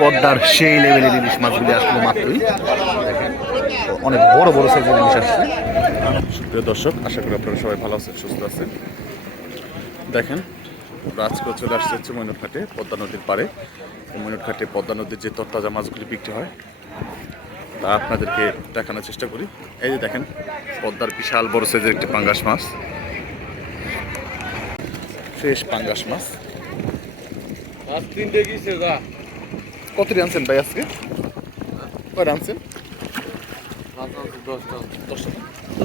পদ্মার সেই লেভেলের ইলিশ মাছগুলি আসলো মাত্রই। অনেক বড় বড় সাইজের ইলিশ আসছে। সুপ্রিয় দর্শক আশা করি আপনারা সবাই ভালো আছেন সুস্থ আছেন। দেখেন আজকে চলে আসছে হচ্ছে ময়নট ঘাটে পদ্মা নদীর পাড়ে। ময়নট ঘাটে পদ্মা নদীর যে তত্তাজা মাছগুলি বিক্রি হয় তা আপনাদেরকে দেখানোর চেষ্টা করি। এই যে দেখেন পদ্মার বিশাল বড় সাইজের একটি পাঙ্গাস মাছ। ফ্রেশ পাঙ্গাস মাছ। তিনটে গিয়েছে কত আনছেন ভাই আজকে? কয় আনছেন?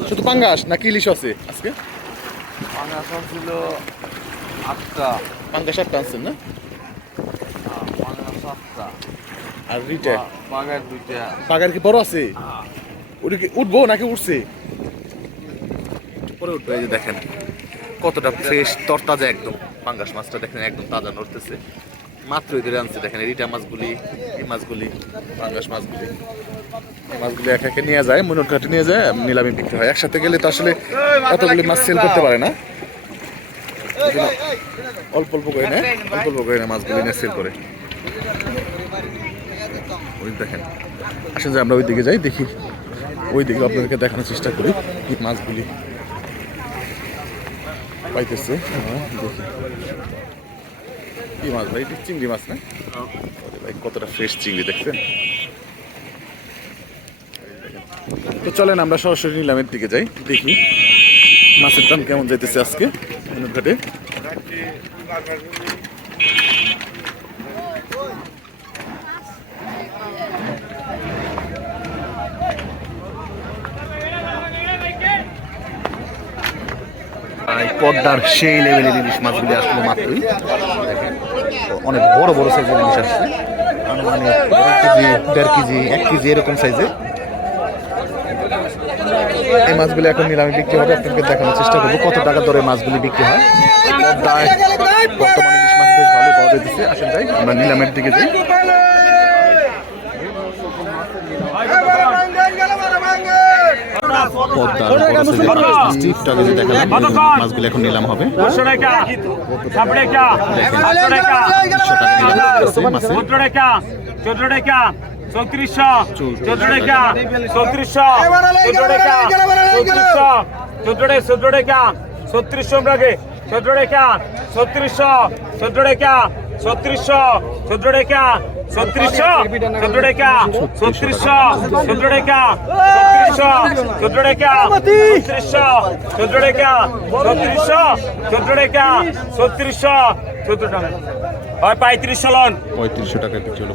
শুধু পাঙ্গাস নাকি ইলিশ আছে আজকে? পাঙাশ ছিল আটটা পাঙ্গাস আটটা আনছেন না? পাঙাশ সাতটা আর কি বড় আছে? ওটা কি নাকি উঠছে? পরে উঠবে, এই যে দেখেন, কতটা ফ্রেশ, তরতাজা একদম পাঙ্গাস মাছটা দেখেন, একদম তাজা নড়তেছে। মাত্র ধরে আনছে দেখেন রিটা মাছগুলি এই মাছগুলি পাঙ্গাস মাছগুলি। মাছগুলি এক একে নিয়ে যায় মনুর ঘাটে নিয়ে যায় নিলামে বিক্রি হয়। একসাথে গেলে তো আসলে এতগুলি মাছ সেল করতে পারে না। অল্প অল্প করে নেয় অল্প অল্প করে নেয় মাছগুলি নিয়ে সেল করে। ওই দেখেন আসেন যে আমরা ওই দিকে যাই দেখি। ওই দিকে আপনাদেরকে দেখানোর চেষ্টা করি কি মাছগুলি পাইতেছে। হ্যাঁ, দেখি। কি মাছ ভাই, এটি চিংড়ি মাছ না? ভাই, কতটা ফ্রেশ চিংড়ি, দেখছেন? তো চলেন, আমরা সরাসরি নিলামের দিকে যাই, দেখি মাছের দাম কেমন যাইতেছে আজকে ঘাটে পদ্মার সেই লেভেলের ইলিশ মাছগুলি আসলো মাত্রই। অনেক বড় বড় সাইজের জিনিস আসছে। মানে দেড় কেজি দেড় কেজি, এক কেজি এরকম সাইজের এই মাছগুলি এখন নিলামে বিক্রি হবে আপনাকে দেখানোর চেষ্টা করব কত টাকা দরে মাছগুলি বিক্রি হয়। বর্তমানে ইলিশ মাছ বেশ ভালো পাওয়া যাইতেছে। আসেন যাই আমরা নিলামের দিকে যাই। পদ্মার বড় সাইজের টিকটকে যে দেখালাম মাছগুলি এখন নিলাম হবে। টাকা টাকা টাকা টাকা টাকা চোদ্দ টাকা চৌত্রিশশো চোদ্দ টাকা চৌত্রিশশো চোদ্দ টাকা চৌত্রিশশো চোদ্দ টাকা চোদ্দ টাকা ছত্রিশশো রাখে চোদ্দ টাকা ছত্রিশশো চোদ্দ টাকা ছত্রিশশো চোদ্দ টাকা ছত্রিশশো চোদ্দ টাকা ছত্রিশশো চোদ্দ টাকা ছত্রিশশো চোদ্দ টাকা ছত্রিশশো চোদ্দ টাকা ছত্রিশশো চোদ্দ টাকা ছত্রিশশো চোদ্দ টাকা হয় পঁয়ত্রিশশো লন পঁয়ত্রিশশো টাকা বিক্রি হলো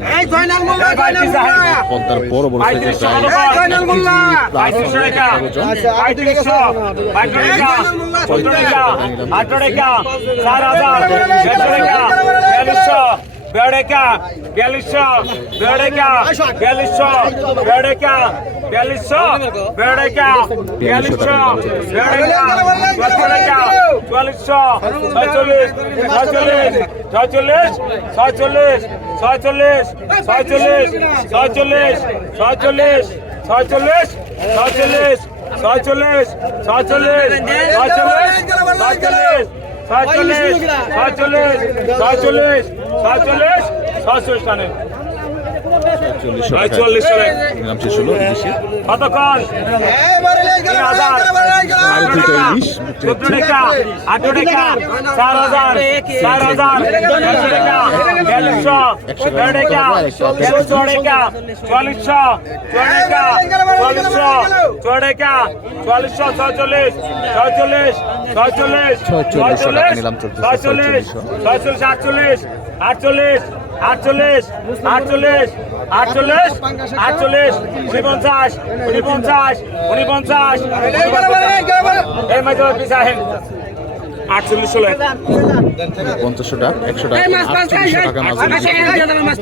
পদ্মার বড় বড় সাইজের পঁয়ত্রিশশো পঁয়ত্রিশশো পঁয়ত্রিশশো টাকা চার হাজার দেড়শো টাকা বিয়াল্লিশশো বেড়েকা বিয়াল্লিশশো বেড়েকা বিয়াল্লিশশো বেড়েকা বিয়াল্লিশশো বেড়েকা বিয়াল্লিশশো বেড়েকা বেড়েকা চুয়াল্লিশশো ছয়চল্লিশ ছয়চল্লিশ ছয়চল্লিশ ছয়চল্লিশ ছয়চল্লিশ ছয়চল্লিশ ছয়চল্লিশ ছয়চল্লিশ ছয়চল্লিশ ছয়চল্লিশ ছয়চল্লিশ ছয়চল্লিশ ছয়চল্লিশ ছয়চল্লিশ ছয়চল্লিশ সাতচল্লিশ সাতচল্লিশ সাতচল্লিশ সাতচল্লিশ সাতচল্লিশ টানেন চুয়াল্লিশশো গ্রাম শেষ হলো ইলিশে আরও দুটো ইলিশ আটশো টাকা চার হাজার চার হাজার একশো টাকা। তেরোশো টাকা চল্লিশশো টাকা চল্লিশশো টাকা চল্লিশশো ছয়চল্লিশ ছয়চল্লিশ ছয়চল্লিশ ছয়চল্লিশ ছয়চল্লিশ ছয়চল্লিশ আটচল্লিশ আটচল্লিশ আটচল্লিশ আটচল্লিশ আটচল্লিশ উনপঞ্চাশ উনপঞ্চাশ উনপঞ্চাশ এর মাঝে পিছাহেন আটচল্লিশশো পঞ্চাশশো টাকা একশো টাকা আটচল্লিশশো টাকা মাছ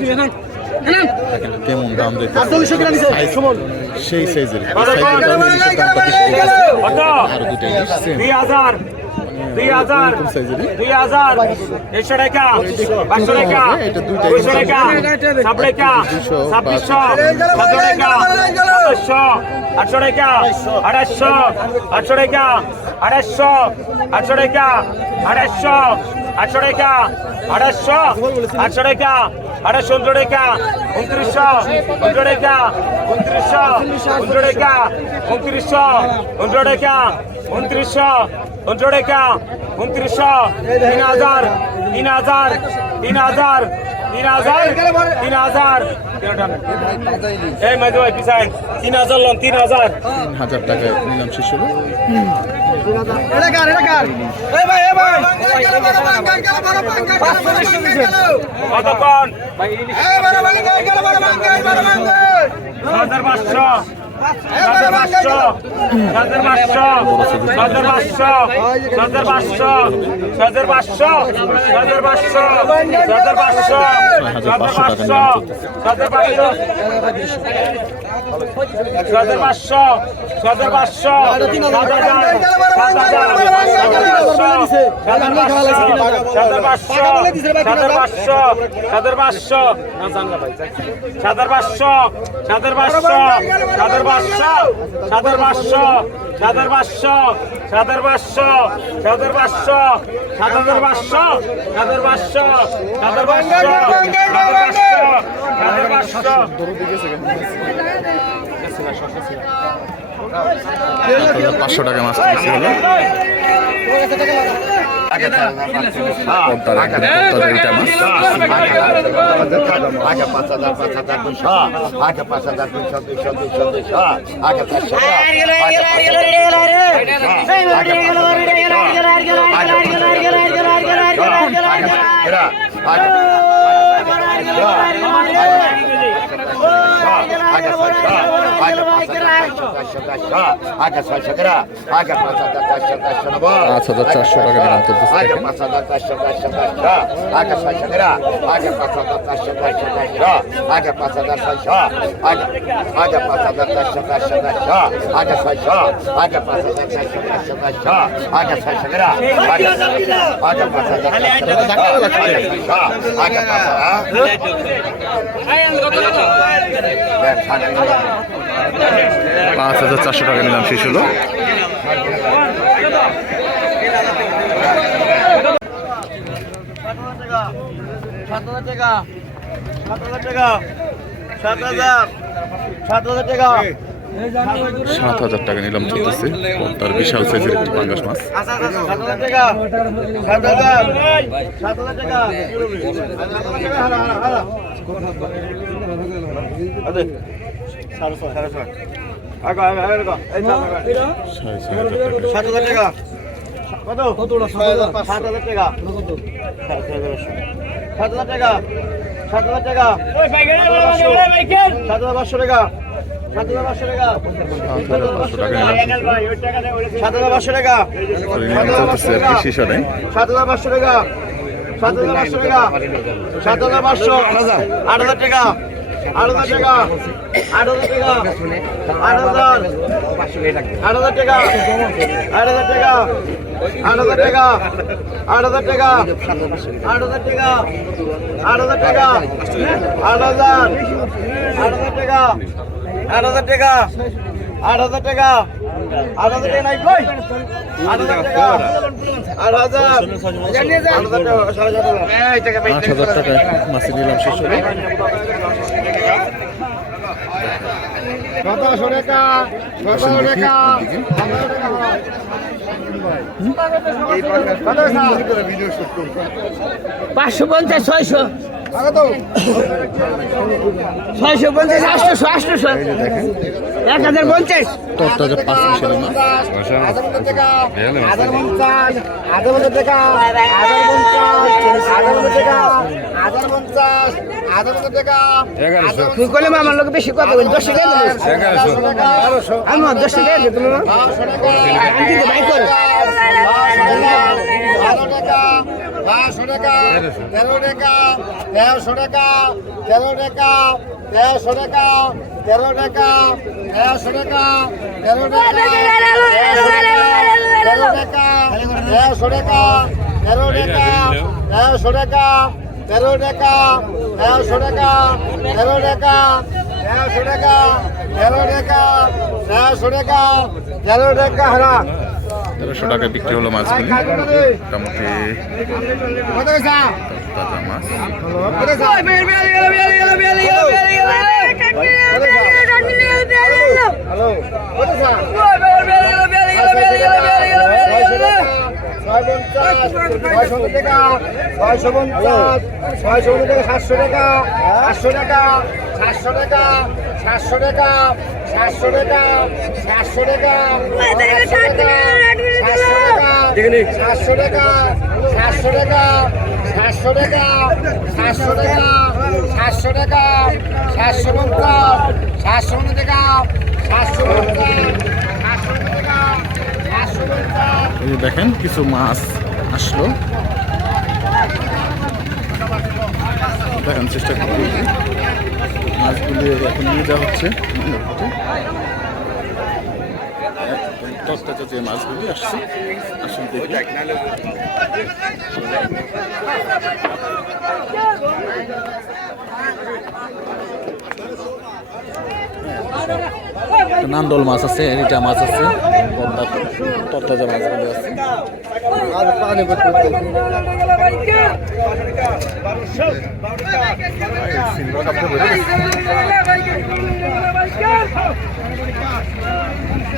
সেই সাইজের আর দুটাই সেম দুই হাজার দুই হাজার একশো টাকা পাঁচশো টাকা দুইশো টাকা সাত টাকা ছাব্বিশশো সতেরো টাকা সাতাশশো আটশো টাকা আড়াইশো আটশো টাকা আড়াইশো আটশো টাকা আড়াইশো আটশো টাকা আড়াইশো আটশো টাকা উনত্রিশ টাকা উনত্রিশশো উনত্রিশ টাকা উনত্রিশশো উনত্রিশ টাকা উনত্রিশশো উনত্রিশ টাকা উনত্রিশশো উনত্রিশ টাকা উনত্রিশশো তিন হাজার তিন হাজার তিন হাজার তিন হাজার তিন হাজার। এই মাইদু ভাই পিছাই। তিন হাজার লন তিন হাজার। তিন হাজার টাকা নিলাম শেষ হলো। কতক্ষণ? হাজার পাঁচশো হাজার পাঁচশো হাজার পাঁচশো হাজার পাঁচশো হাজার পাঁচশো হাজার পাঁচশো হাজার পাঁচশো হাজার পাঁচশো হাজার পাঁচশো হাজার পাঁচশো হাজার পাঁচশো হাজার পাঁচশো সাত পাঁচশো সাত পাঁচশো সাত পাঁচশো সাত পাঁচশো সাত পাঁচশো সাত পাঁচশো সাত পাঁচশো সাত পাঁচশো সাত পাঁচশো সাত পাঁচশো হাজার পাঁচশো সাত পাঁচশো সাত পাঁচশো পাঁচশো টাকা মাছ কিনেছি হলো হ্যাঁ, আচ্ছা হাজার চারশো টাকা দাম চলতেছে আগে পাঁচ হাজার পাঁচ হাজার চারশো টাকা নিলাম, শেষ হলো। সাত হাজার টাকা, সাত হাজার টাকা, সাত হাজার সাত হাজার টাকা। সাত হাজার টাকা নিলাম চলতেছে। পদ্মার বিশাল সাইজের একটি পাঙ্গাস মাছ। সাত হাজার টাকা কত সাত হাজার টাকা সাত হাজার টাকা সাত হাজার টাকা সাত হাজার পাঁচশো টাকা। আট হাজার টাকা আট হাজার টাকা আট হাজার টাকা আট হাজার আট হাজার টাকা আট হাজার টাকা আট হাজার টাকা আট হাজার টাকা আট হাজার টাকা আট হাজার টাকা আট হাজার আট হাজার টাকা আট হাজার টাকা আট হাজার টাকা আট হাজার টাকা নাই কই? আট হাজার টাকা আট হাজার। আট হাজার মাছ নিলাম শেষ হলো। সতেরোশো টাকা আসেন দেখি পাঁচশো পঞ্চাশ ছয়শো। ছয়শো পঞ্চাশ আটশোশো আটশোশো। এক হাজার পঞ্চাশ। তরতাজা পাঁচ মিশালি মাছ হাজার পঞ্চাশ হাজার পঞ্চাশ টাকা। হাজার পঞ্চাশ হাজার পঞ্চাশ টাকা। হাজার টাকা। তুই করলে আমার লোক বেশি কথা বলি দশ টাকা। দিলে আমার দশ টাকা। দিলে তুমি ভাই করো। বারোশো টাকা তেরো টাকা তেরোশো টাকা তেরো টাকা তেরোশো টাকা তেরো টাকা তেরোশো টাকা তেরো টাকা তেরো টাকা তেরোশো টাকা তেরো টাকা তেরোশো টাকা তেরো টাকা তেরোশো টাকা তেরো টাকা তেরোশো টাকা তেরো টাকা তেরোশো টাকা তেরো টাকা হারা তেরোশো টাকায় বিক্রি হলো মাছগুলি মোটামুটি মাছ টাকা টাকা টাকা সাতশো টাকা সাতশো টাকা সাতশো টাকা সাতশো টাকা সাতশো টাকা টাকা সাতশো টাকা সাতশো টাকা সাতশো টাকা সাতশো টাকা সাতশো টাকা সাতশো পঞ্চাশ সাতশো টাকা সাতশো পঞ্চাশ এই দেখেন কিছু মাছ আসলো। দেখেন চেষ্টা করি মাছগুলি এখন নিয়ে যাওয়া হচ্ছে। তত্ত্বাটা যে মাছগুলি আসছে, আসুন নান্দল মাছ আছে এটা মাছ আছে পদ্মা তত্তাজা মাছগুলি আছে।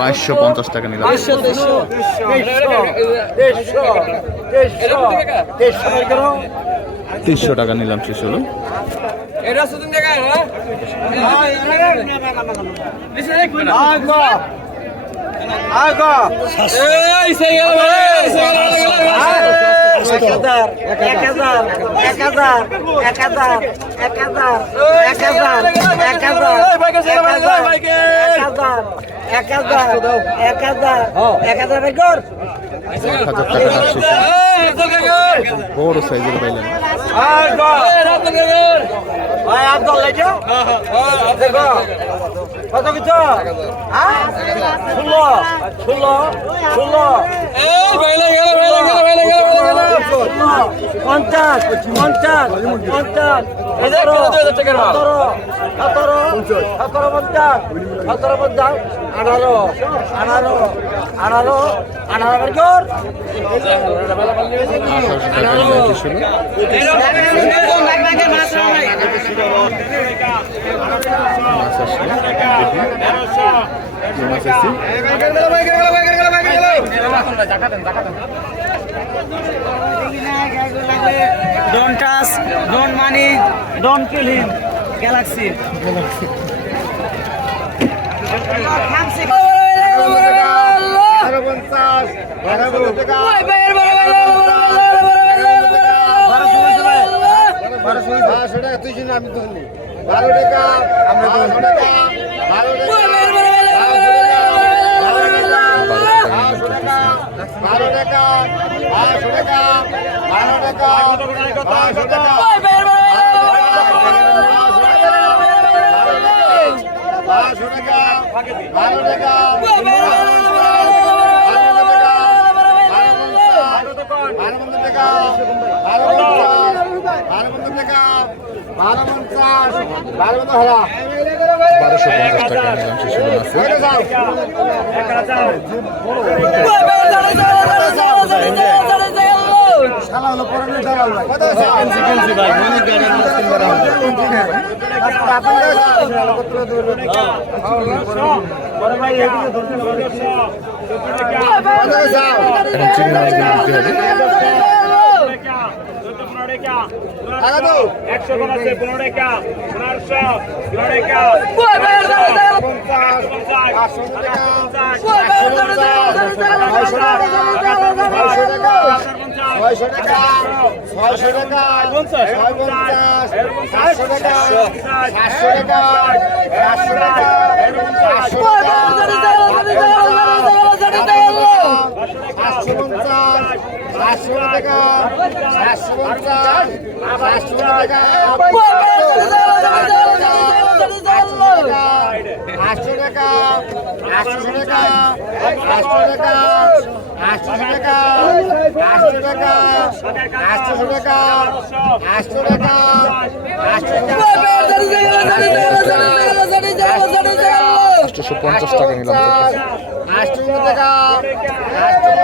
পাঁচশো পঞ্চাশ টাকা নিলাম তেইশশো টাকা নিলাম শেষ হলো এটা শুধু জায়গায় বড় সাইজের পাইলাম ভাই আব্দুল লেজো দেখো কত কিছু? ষোলো। ষোলো। ষোলো। পঞ্চাশ। পঞ্চাশ। পঞ্চাশ। এই যে কিলো 2000 টাকার মাল। 17 17 পঞ্চাশ। 17 পঞ্চাশ don't money don't kill him galaxy বারো বারো আমি তো বারো টাকা আমরা বারোশো টাকা বারো টাকা বারো টাকা বারোশো টাকা বারো টাকা বারোশো টাকা বারোশো পঞ্চাশ টাকা। নিলাম শিশু আছে শালা হলো পরানের দালাল ভাই চিকেনসি ভাই অনেক গাড়ি মুসলিম করা হলো তারপর আপনারা আলোকত্র দূর বড় ভাই এদিকে ধরতে হবে পঞ্চাশ ছয়শো টাকা ছয়শো টাকা পঞ্চাশ সাতশো টাকা সাতশো টাকা সাতশো টাকা সাতশো টাকা সাতশো পঞ্চাশ সাতশো টাকা আটশো টাকা আটশো টাকা আটশো টাকা আটশো টাকা আটশো টাকা আটশো টাকা আটশো টাকা আটশো পঞ্চাশ টাকা নিলাম আটশো টাকা আটশো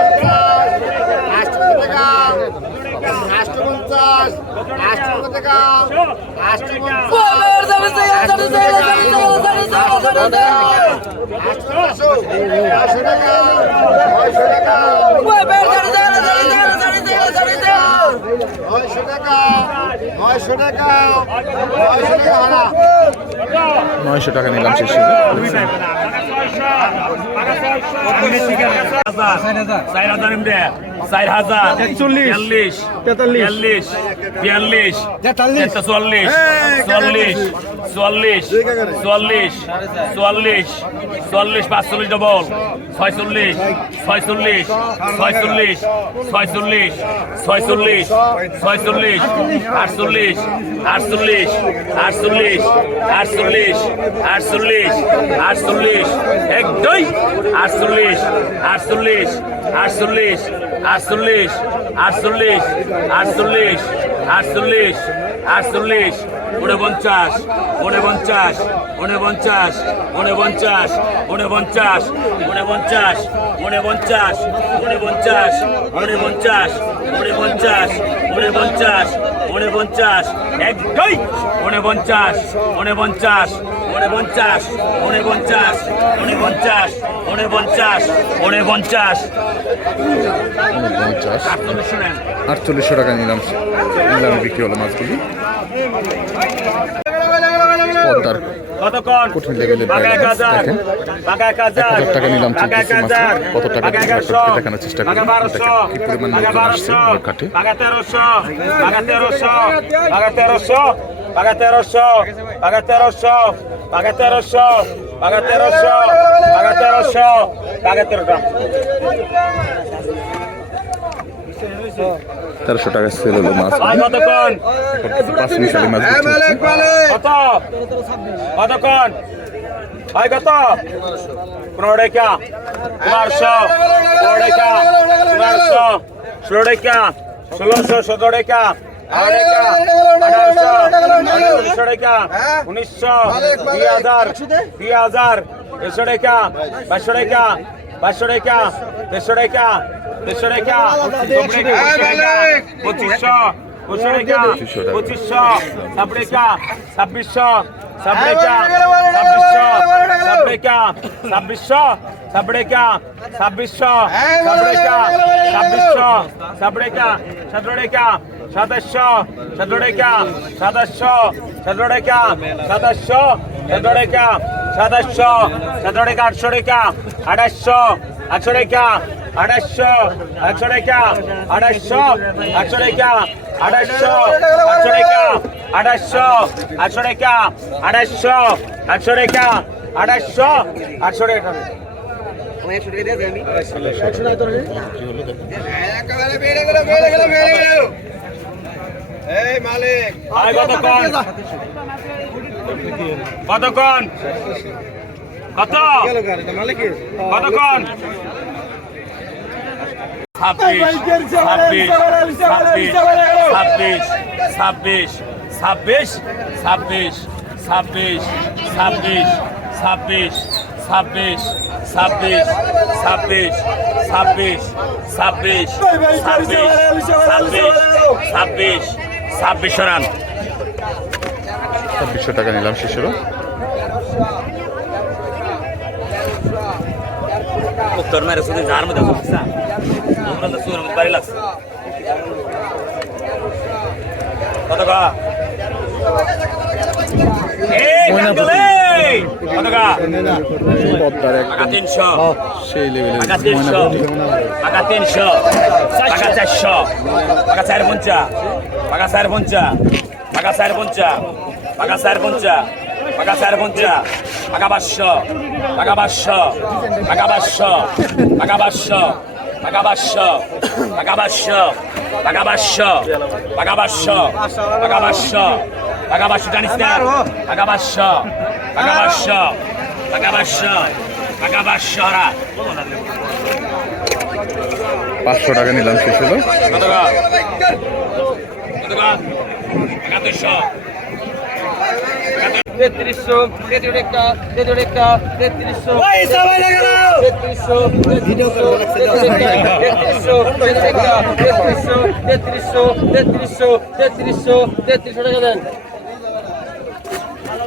নয়শো টাকা নয়শো টাকা নয়শো টাকা। নয়শো নিলাম শেষে চার হাজার। এমডে চার হাজার চল্লিশ তেতাল্লিশ। বিয়াল্লিশ চুয়াল্লিশ চল্লিশ চুয়াল্লিশ চুয়াল্লিশ চুয়াল্লিশ চুয়াল্লিশ পাঁচচল্লিশ ডবল ছয়চল্লিশ ছয়চল্লিশ ছয়চল্লিশ ছয়চল্লিশ ছয়চল্লিশ ছয়চল্লিশ আটচল্লিশ আটচল্লিশ আটচল্লিশ আটচল্লিশ আটচল্লিশ আটচল্লিশ এক দুই আটচল্লিশ আটচল্লিশ আটচল্লিশ আটচল্লিশ আটচল্লিশ আটচল্লিশ আটচল্লিশ আটচল্লিশ উনপঞ্চাশ উনপঞ্চাশ উনপঞ্চাশ উনপঞ্চাশ উনপঞ্চাশ উনপঞ্চাশ উনপঞ্চাশ উনপঞ্চাশ উনপঞ্চাশ উনপঞ্চাশ উনপঞ্চাশ উনপঞ্চাশ এক দুই উনপঞ্চাশ উনপঞ্চাশ উনপঞ্চাশ উনপঞ্চাশ উনপঞ্চাশ উনপঞ্চাশ উনপঞ্চাশ আটচল্লিশশো টাকা নিলাম। নিলামে বিক্রি হলো মাছগুলি। পদ্মার কঠিন লেভেলের দেখেন। এক হাজার টাকা নিলাম চলতেছে মাসে কত টাকা দেখানোর চেষ্টা করি কি পরিমাণ লোকজন আসছে কাঠে তেরোশো তেরোশো তেরোশো বাঘা তেরোশো বাঘা তেরোশো বাঘা তেরোশো বাঘা তেরোশো বাঘা তেরোশো বাঘা তেরোটা। তেরোশো টাকা সেল হলো মাছ। কতক্ষণ? পাঁচ মিশালি মাছ বিক্রি হচ্ছে। কত? কতক্ষণ? ভাই কত? পনেরো টাকা। পনেরোশো পনেরো টাকা। পনেরোশো ষোলো টাকা। ষোলোশো সতেরো টাকা। আঠারোশো টাকা উনিশশো দুই হাজার দুই হাজার দেড়শো টাকা বাইশশো টাকা বাইশশো টাকা দেড়শো টাকা দেড়শো টাকা পঁচিশশো পঁচিশশো টাকা পঁচিশশো টাকা ছাব্বিশশো ছাব্বিশ টাকা ছাব্বিশশো ছাব্বিশ টাকা ছাব্বিশশো ছাব্বিশ টাকা ছাব্বিশশো ছাব্বিশ টাকা ছাব্বিশ সতেরো টাকা সদস্য সদরেকা সদস্য সদরেকা সদস্য সদরেকা সদস্য সদরেকা আটশো রেখা আড়াইশো আটশো রেখা আড়াইশো আটশো রেখা আড়াইশো আটশো রেখা আড়াইশো আটশো রেখা আড়াইশো আটশো রেখা আড়াইশো আটশো রেখা আড়াইশো আটশো রেখা একশো টাকা দিয়ে আমি এই মালিক ভাই কতক্ষণ কতক্ষণ কত কতক্ষণ ছাব্বিশ ছাব্বিশ ছাব্বিশ ছাব্বিশ ছাব্বিশ ছাব্বিশ ছাব্বিশ ছাব্বিশ ছাব্বিশ ছাব্বিশ ছাব্বিশ ছাব্বিশ ছাব্বিশ ছাব্বিশ ছাব্বিশ ছাব্বিশ ছাব্বিশ ছাব্বিশ রান। ছাব্বিশশো টাকা নিলাম শেষেরও উত্তর মেরে শুধু যার মধ্যে আমরা তো সুরের মধ্যে বাড়ি লাগছে কত পদ্মার একদম সেই লেভেলের টাকা তিনশো। টাকা তিনশো। টাকা চারশো। টাকা চার পঞ্চা। টাকা চার পঞ্চা। টাকা চার পঞ্চা। টাকা চার পঞ্চা। টাকা চার পঞ্চা। টাকা পাঁচশো। টাকা পাঁচশো। টাকা পাঁচশো। টাকা পাঁচশো। টাকা পাঁচশো। টাকা পাঁচশো। টাকা পাঁচশো। টাকা পাঁচশো। টাকা পাঁচশো। টাকা পাঁচশো জানিস না টাকা পাঁচশো টাকা পাঁচশো টাকা পাঁচশো টাকা পাঁচশো হারা পাঁচশো টাকা নিলাম শেষ হলো? কত গা? একাত্তরশো তেত্রিশশো তেত্রিশশো তেত্রিশশো তেত্রিশশো তেত্রিশশো তেত্রিশশো তেত্রিশশো তেত্রিশশো তেত্রিশশো তেত্রিশশো টাকা দেন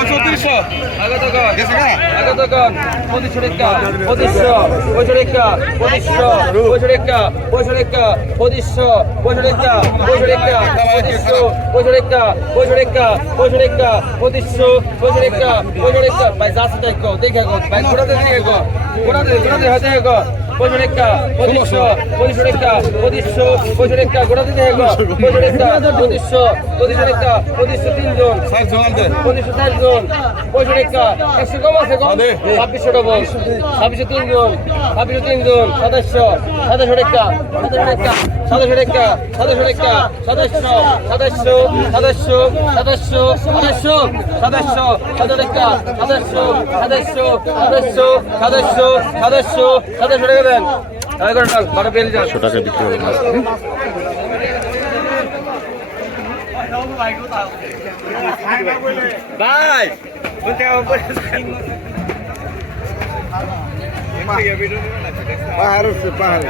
পঁয়ত্রিশশো আগত গণ আগত গণ পঁচিশশো রেখা পঁচিশশো পঁচিশশো রেখা পঁচিশশো পঁচিশশো রেখা পঁচিশশো রেখা পঁচিশশো পঁচিশশো রেখা পঁচিশশো রেখা পঁচিশশো পঁচিশশো রেখা পঁচিশশো রেখা পঁচিশশো রেখা পঁচিশশো পঁচিশশো রেখা পঁচিশশো রেখা ভাই যাচ্ছে দেখো দেখে গো ভাই ঘোরাতে দেখে গো ঘোরাতে ঘোরাতে হতে গো পঁচিশশো টাকা পঁচিশশো পঁচিশশো টাকা পঁচিশশো পঁচিশশো টাকা ঘোরাতে দেখে গো পঁচিশশো টাকা পঁচিশশো পঁচিশশো টাকা পঁচিশশো তিনজন পঁচিশশো চারজন পঁচিশশো টাকা একশো কম আছে কম? ছাব্বিশশো ডবল। ছাব্বিশশো তিনজন ছাব্বিশশো তিনজন সাতাশশো। সাতাশশো টাকা সাতাশশো টাকা সাতাশশো টাকা সাতাশশো টাকা সাতাশশো। সাতাশশো। সাতাশশো। সাতাশশো। সাতাশশো। সাতাশশো। সাতাশশো টাকা সাতাশশো। সাতাশশো। সাতাশশো। সাতাশশো। সাতাশশো। সাতাশশো টাকা একশো টাকা বিক্রি হবে। ভাই। পাহাড় পাহাড়।